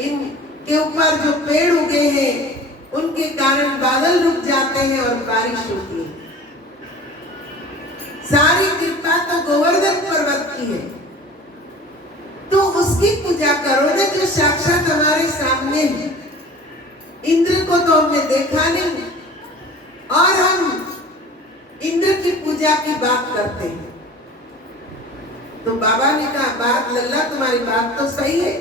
इनके ऊपर जो पेड़ उगे हैं उनके कारण बादल रुक जाते हैं और बारिश होती है। सारी कृपा तो गोवर्धन पर्वत की है, तो उसकी पूजा करो ना जो साक्षात हमारे सामने है। इंद्र को तो हमने देखा नहीं और हम इंद्र की पूजा की बात करते हैं। तो बाबा ने कहा बात लल्ला तुम्हारी बात तो सही है,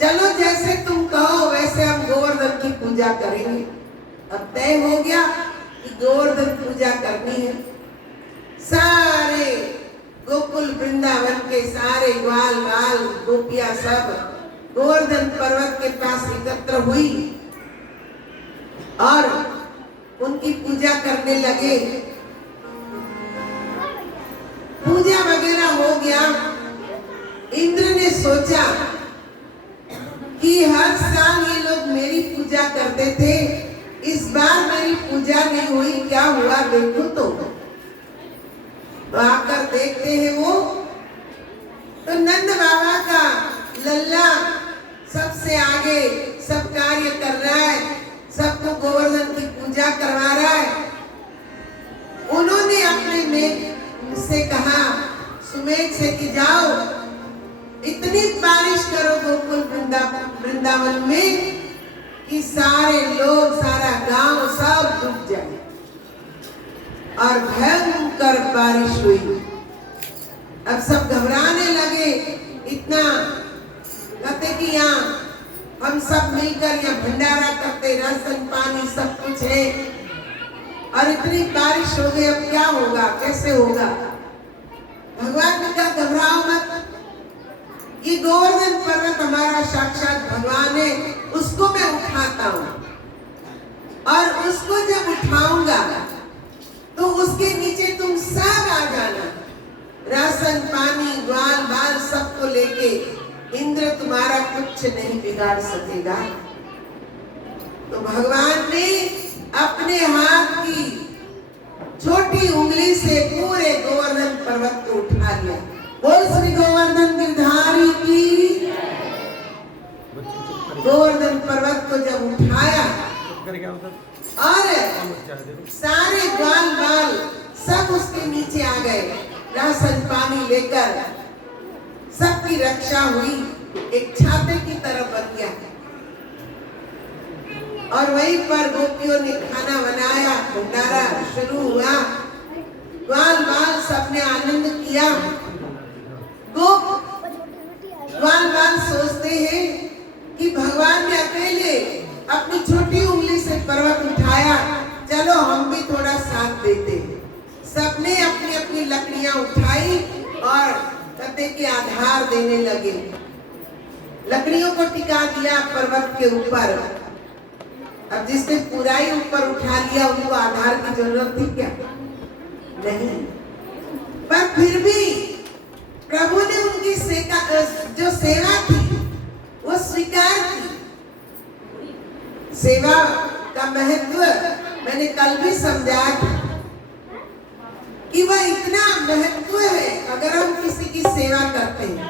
चलो जैसे तुम कहो वैसे हम गोवर्धन की पूजा करेंगे। अब तय हो गया कि गोवर्धन पूजा करनी है। सारे गोकुल वृंदावन के सारे ग्वाल बाल गोपियां सब गोवर्धन पर्वत के पास एकत्र हुई और उनकी पूजा करने लगे। पूजा वगैरह हो गया। इंद्र ने सोचा कि हर साल ये लोग मेरी पूजा करते थे, इस बार मेरी पूजा नहीं हुई, क्या हुआ देखो। तो आकर देखते हैं वो तो नंद बाबा का लल्ला सबसे आगे सब कार्य कर रहा है, सबको गोवर्धन की पूजा करवा रहा है। उन्होंने अपने मेघ से कहा, सुमेघ से कि जाओ इतनी बारिश करो गोकुल वृंदावन में कि सारे लोग सारा गांव सब डूब जाए। और भयंकर बारिश हुई। अब सब घबराने लगे, इतना कहते कि यहाँ हम सब मिलकर यहाँ भंडारा करते, राशन पानी सब कुछ है और इतनी बारिश हो गई, अब क्या होगा, कैसे होगा। भगवान ने कहा घबराओ मत, ये गोवर्धन पर्वत हमारा साक्षात भगवान है, उसको मैं उठाता हूँ और उसको जब उठाऊंगा तो उसके नीचे तुम सब आ जाना, राशन पानी ग्वाल बाल सबको लेके, इंद्र तुम्हारा कुछ नहीं बिगाड़ सकेगा। तो भगवान ने अपने हाथ की छोटी उंगली से पूरे गोवर्धन पर्वत को उठा लिया। बोल श्री गोवर्धन गिरधारी की। गोवर्धन पर्वत को जब उठाया और सारे ग्वाल बाल सब उसके नीचे आ गए, राशन पानी लेकर सबकी रक्षा हुई, एक छाते की तरह बन गया। और वहीं पर गोपियों ने खाना बनाया, भंडारा शुरू हुआ, ग्वाल बाल सबने आनंद किया। ग्वाल बाल सोचते हैं कि भगवान ने अकेले अपनी छोटी उंगली से पर्वत उठाया, चलो हम भी थोड़ा साथ देते। सबने अपनी अपनी लकड़ियां उठाई और कहते कि आधार देने लगे, लकड़ियों को टिका दिया पर्वत के ऊपर। अब जिसने पूरा ही ऊपर उठा लिया उनको आधार की जरूरत थी क्या? नहीं। पर फिर भी प्रभु ने उनकी जो सेवा थी वो स्वीकार की। सेवा का महत्व मैंने कल भी समझाया था कि वह इतना महत्व है। अगर हम किसी की सेवा करते हैं,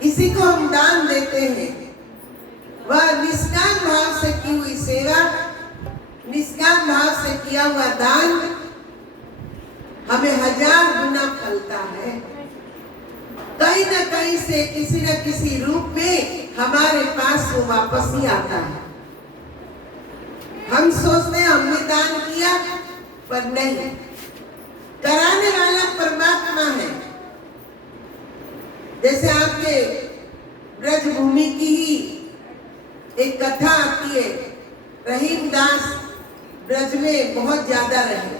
किसी को हम दान देते हैं, वह निष्काम भाव से की हुई सेवा, निष्काम भाव से किया हुआ दान हमें 1000 गुना फलता है। कहीं न कहीं से किसी न किसी रूप में हमारे पास वो वापस ही आता है। हम सोचते हैं हमने दान किया, पर नहीं, कराने वाला परमात्मा है। जैसे आपके ब्रजभूमि की ही एक कथा आती है, रहीम दास ब्रज में बहुत ज्यादा रहे।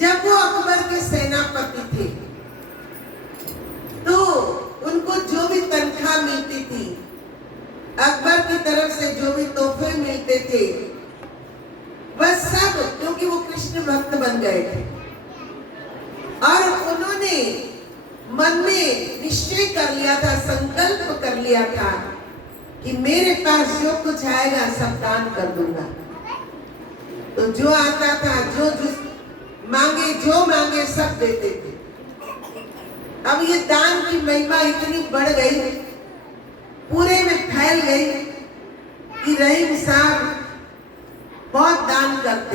जब वो अकबर के सेनापति थे तो उनको जो भी तनख्वाह मिलती थी, अकबर की तरफ से जो भी तोहफे मिलते थे, वह सब, क्योंकि वो कृष्ण भक्त बन गए थे और उन्होंने मन में निश्चय कर लिया था, संकल्प कर लिया था कि मेरे पास जो कुछ आएगा सब दान कर दूंगा। तो जो आता था, जो मांगे सब देते थे। अब ये दान की महिमा इतनी बढ़ गई, बताई गई कि रहीम साहब